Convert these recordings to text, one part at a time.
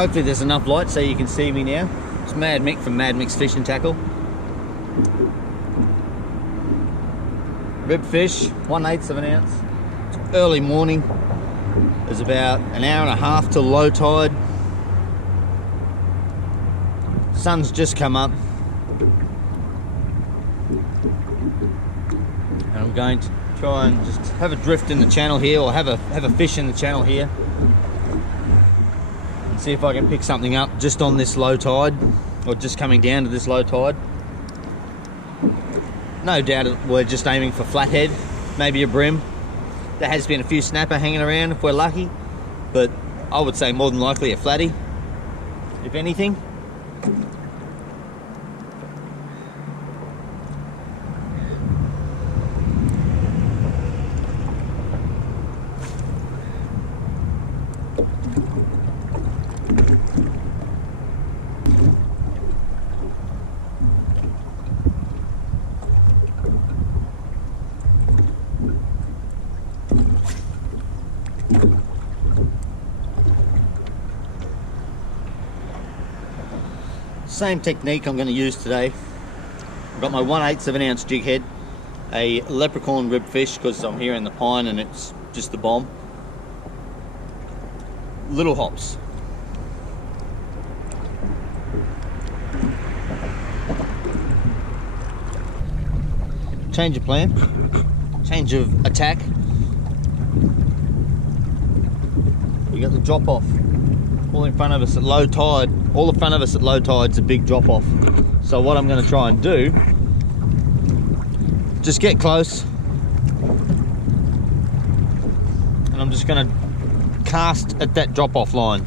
Hopefully there's enough light so you can see me now. It's Madmic from Madmic's Fishing Tackle. Rib fish, 1/8 of an ounce. It's early morning. There's about an hour and a half till low tide. Sun's just come up. And I'm going to try and just have a drift in the channel here, or have a fish in the channel here. And see if I can pick something up just on this low tide, or just coming down to this low tide. No doubt we're just aiming for flathead, maybe a brim. There has been a few snapper hanging around if we're lucky, but I would say more than likely a flatty, if anything. Same technique I'm going to use today. I've got my 1/8 of an ounce jig head, a leprechaun rib fish because I'm here in the pine and it's just the bomb. Little hops. Change of plan, change of attack. You got the drop off. All in front of us at low tide, all in front of us at low tide's a big drop off. So what I'm going to try and do, just get close, and I'm just going to cast at that drop off line.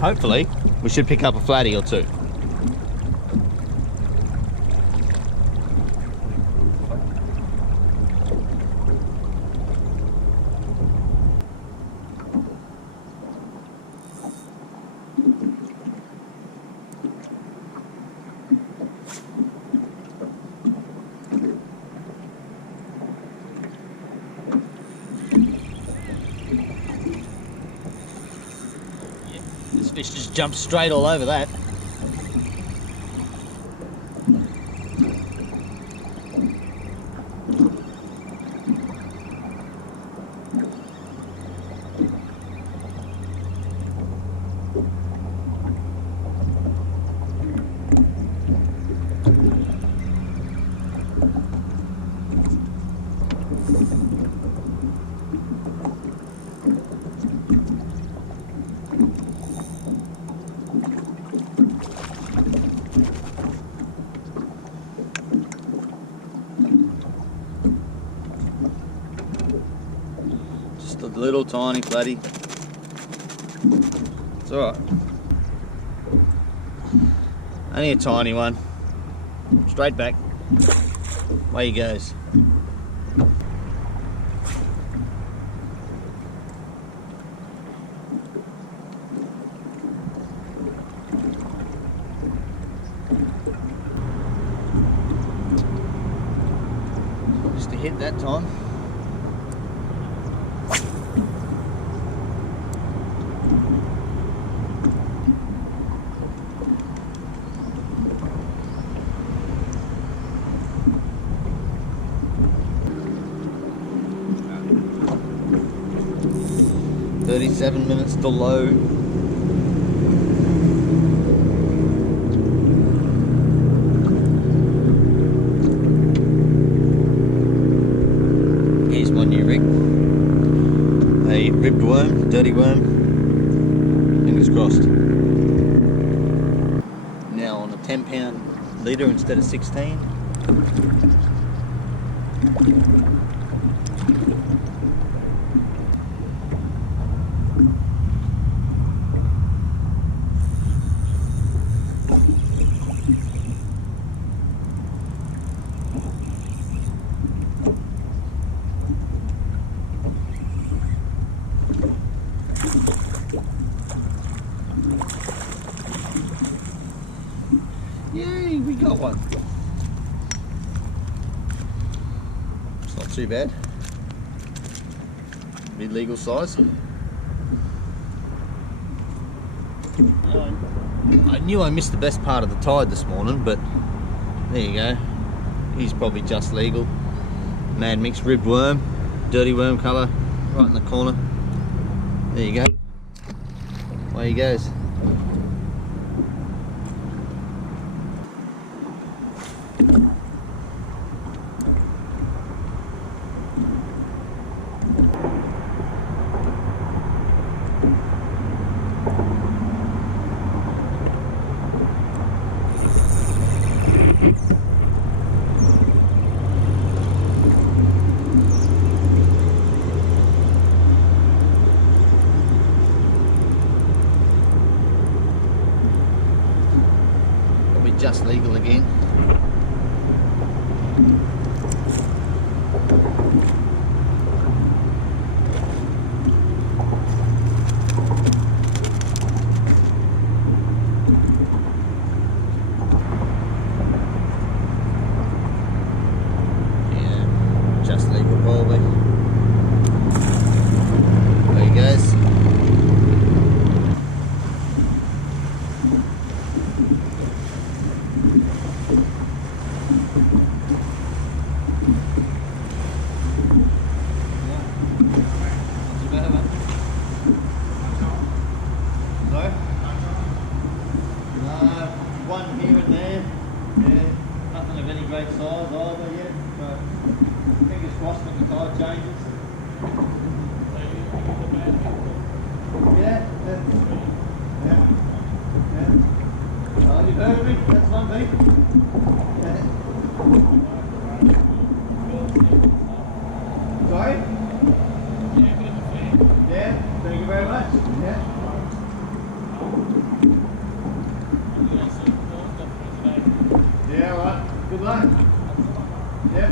Hopefully we should pick up a flatty or two. This fish just jumped straight all over that. Just a little tiny flatty. It's alright. Only a tiny one. Straight back. Away he goes. Just a hit that time. "37 minutes to low." Here's my new rig. A ribbed worm, dirty worm. Fingers crossed. Now on a 10-pound leader instead of 16. Yay, we got one. It's not too bad. Mid-legal size. I knew I missed the best part of the tide this morning, but there you go. He's probably just legal. Madmic's ribbed worm, dirty worm colour, right in the corner. There you go. Away he goes. Just legal again. Yeah, just legal probably. There he goes. One here and there, yeah, nothing of any great size either yet, but fingers crossed that the tide changes. Yeah, oh, you heard me, that's one beat. Yeah. Sorry? Yeah, thank you very much. Yeah. Yeah, all right. Good luck. Yep.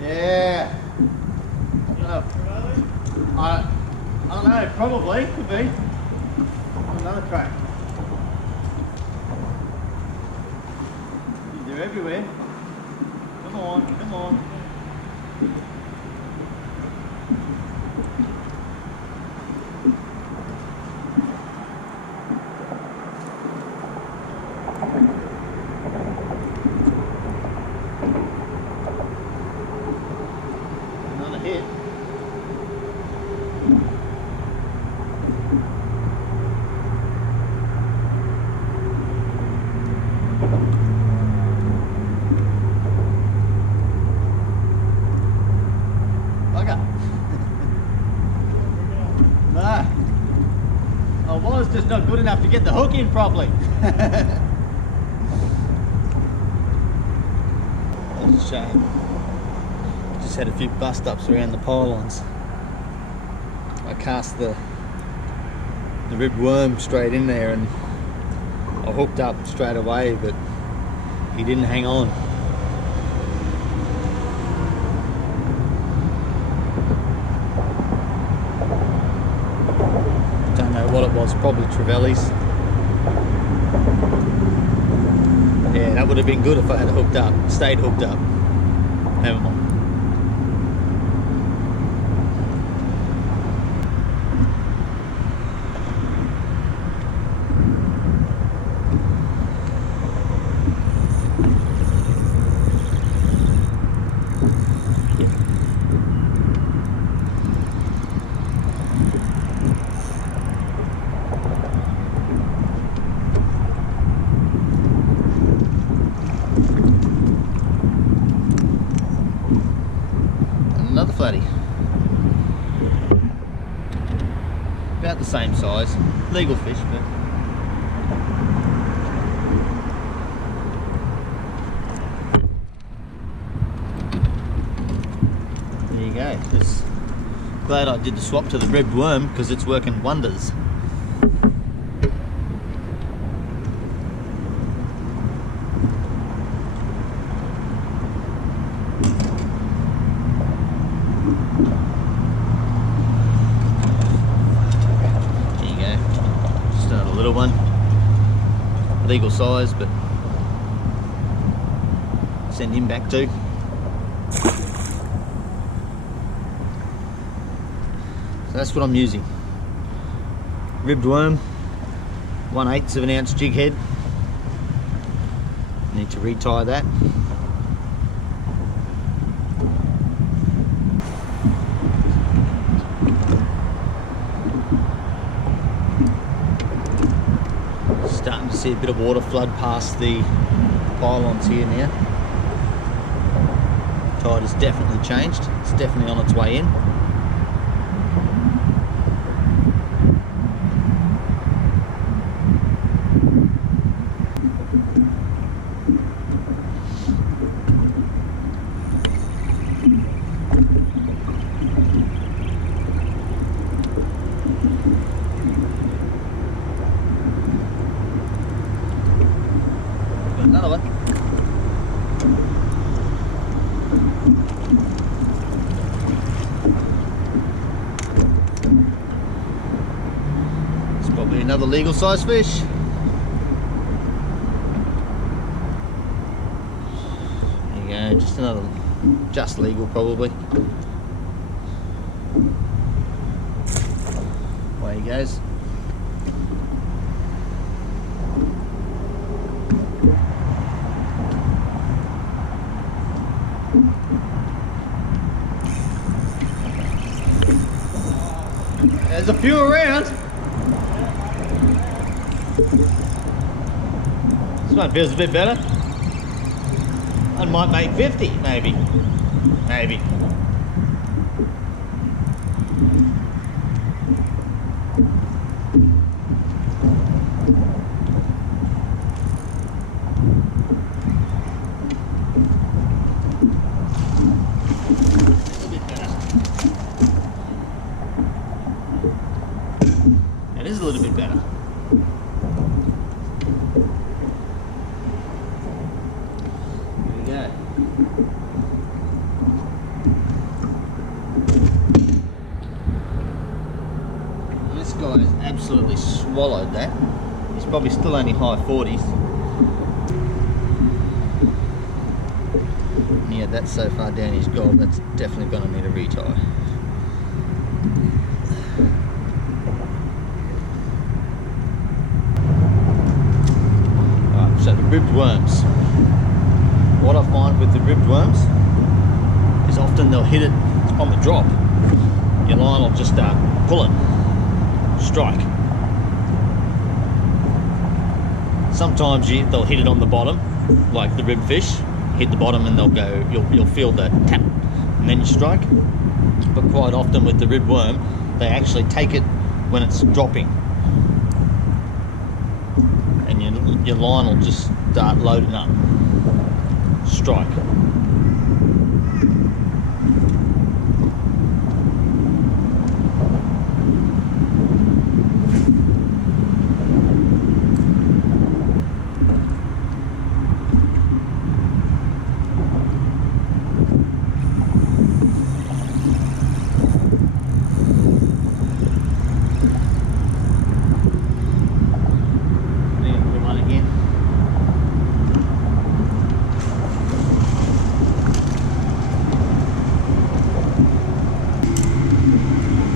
Yeah. I don't know, probably, could be. Another crack. They're everywhere. Come on, come on. Another hit. No, I was just not good enough to get the hook in properly. That's a shame. Just had a few bust ups around the pylons. I cast the ribbed worm straight in there and I hooked up straight away, but he didn't hang on. What it was, probably Trevelli's. Yeah, that would have been good if I had hooked up, stayed hooked up. Never mind. Another flatty. About the same size. Legal fish, but there you go. Just glad I did the swap to the ribbed worm because it's working wonders. little one, legal size, but send him back too. So that's what I'm using. Ribbed worm, 1/8 of an ounce jig head. Need to retie that. Starting to see a bit of water flood past the pylons here now. Tide has definitely changed. It's definitely on its way in. Another one. It's probably another legal size fish. There you go, just another, just legal probably. Away he goes. There's a few around. This one feels a bit better. I might make 50, maybe. Maybe. It is a little bit better. There we go. This guy has absolutely swallowed that. He's probably still only high 40s. Yeah, that's so far down his gob, that's definitely going to need a retie. So the ribbed worms. What I find with the ribbed worms is often they'll hit it on the drop. Your line will just start pulling, strike. Sometimes they'll hit it on the bottom, like the ribbed fish. Hit the bottom and they'll go. You'll feel the tap, and then you strike. But quite often with the ribbed worm, they actually take it when it's dropping. Your line will just start loading up. Strike.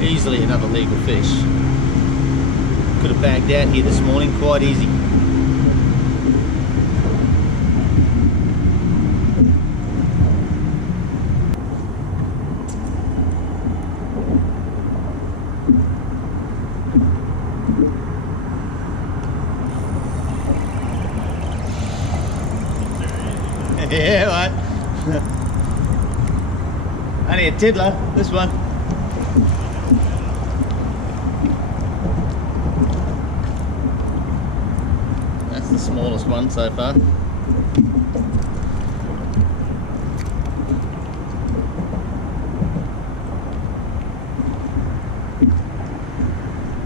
Easily another legal fish. Could have bagged out here this morning quite easy. Yeah, right. Only a tiddler, this one. That's the smallest one so far.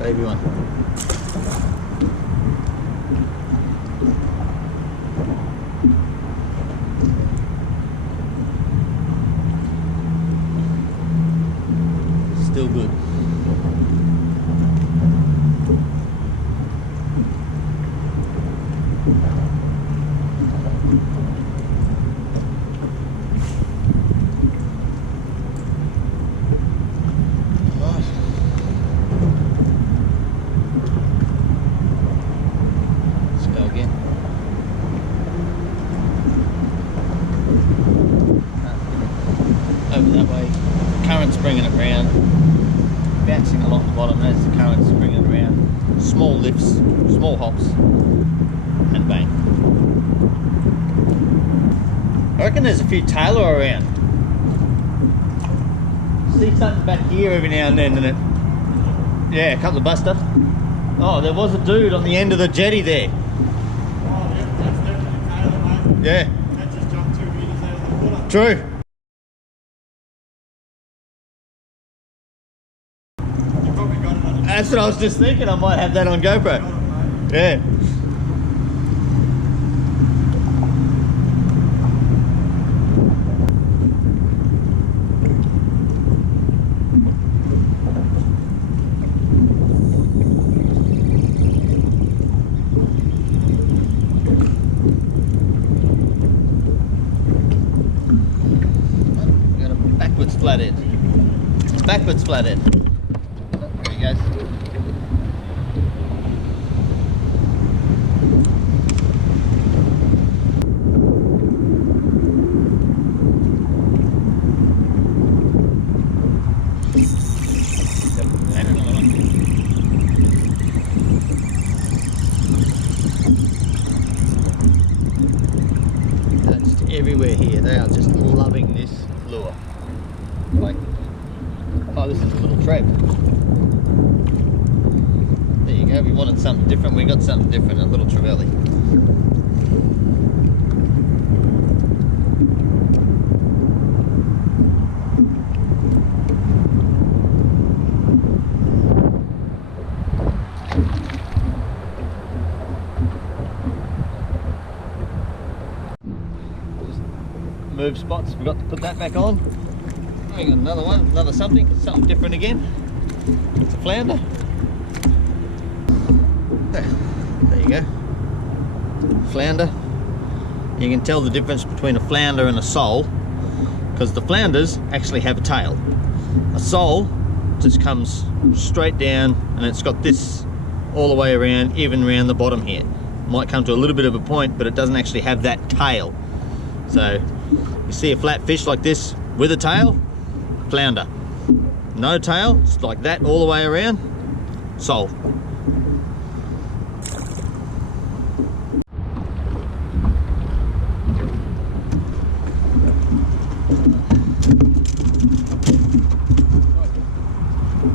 Baby one. Still good. bouncing along the bottom as the current's bringing it around. Small lifts, small hops, and bang. I reckon there's a few tailor around. See something back here every now and then, yeah, a couple of busters. Oh, there was a dude on the end of the jetty there. Oh, yeah, that's definitely tailor, mate. Yeah. That just jumped 2 meters out of the water. True. You probably got it on. That's what I was just thinking. I might have that on GoPro. Yeah. Flathead. Backwards flathead. There he goes. They're just everywhere here. They are just loving this lure. Like, oh, this is a little trap. There you go. We wanted something different. We got something different. A little trevally. Move spots. Forgot to put that back on. Hang on, another one, another something different again. It's a flounder. There you go. Flounder. You can tell the difference between a flounder and a sole because the flounders actually have a tail. A sole just comes straight down and it's got this all the way around, even around the bottom here. Might come to a little bit of a point, but it doesn't actually have that tail. So you see a flat fish like this with a tail, flounder. No tail, it's like that all the way around, sole.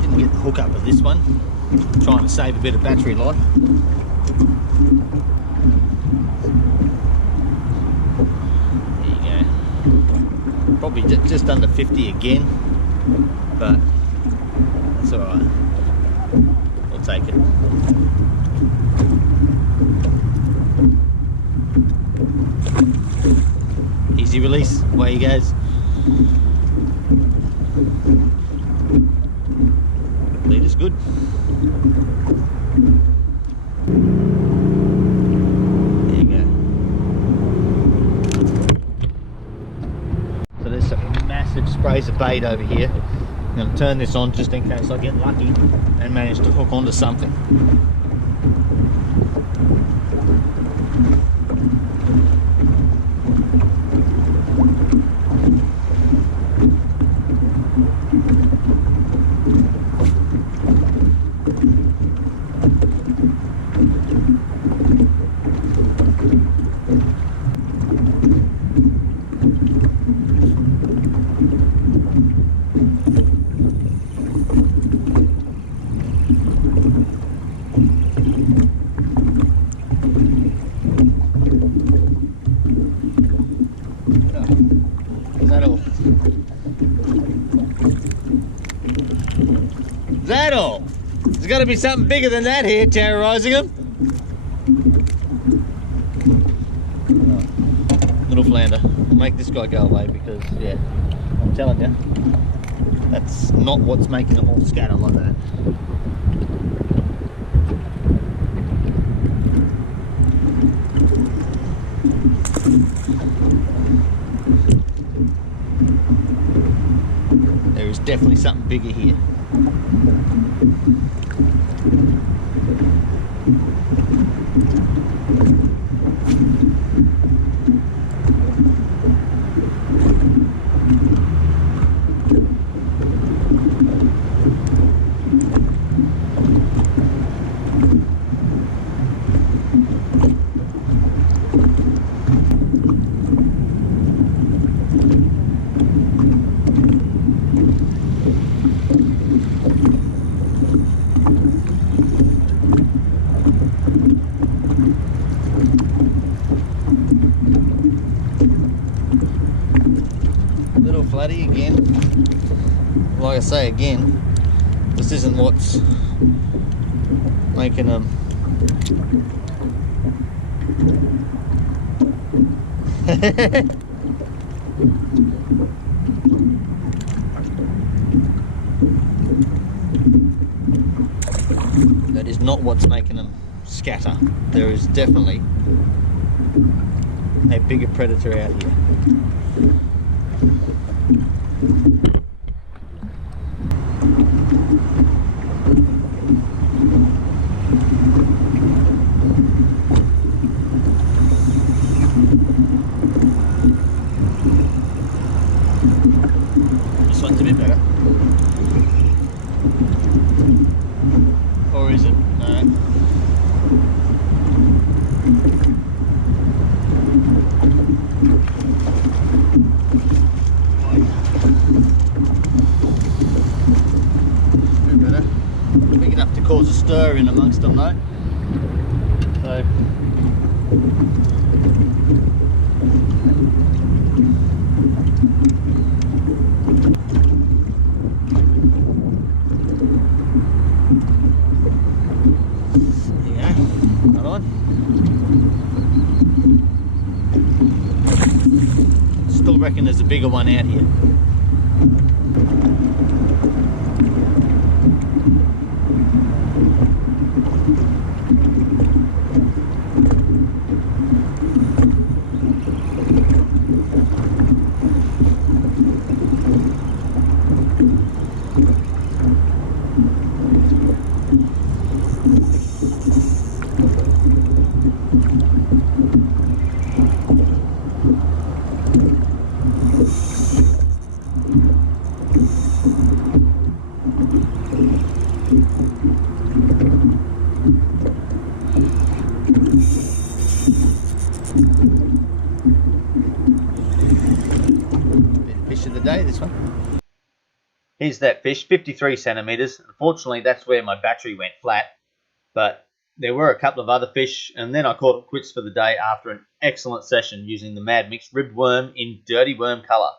Didn't get the hook up with this one, trying to save a bit of battery life. Probably just under 50 again, but that's alright. We'll take it. Easy release, away he goes. Lead is good. There you go. So there's some massive sprays of bait over here. I'm going to turn this on just in case I get lucky and manage to hook onto something. Is that all? There's got to be something bigger than that here terrorising them. Little flounder. We'll make this guy go away because, yeah, I'm telling you, that's not what's making them all scatter like that. There is definitely something bigger here. like I say again, this isn't what's making them. That is not what's making them scatter. There is definitely a bigger predator out here. This one's a bit better. Or is it? No. Bit better. Big enough to cause a stir in amongst them though. So still reckon there's a bigger one out here. Fish of the day, this one. Here's that fish, 53 centimeters. Unfortunately, that's where my battery went flat, but there were a couple of other fish, and then I called it quits for the day after an excellent session using the Madmic ribbed worm in dirty worm colour.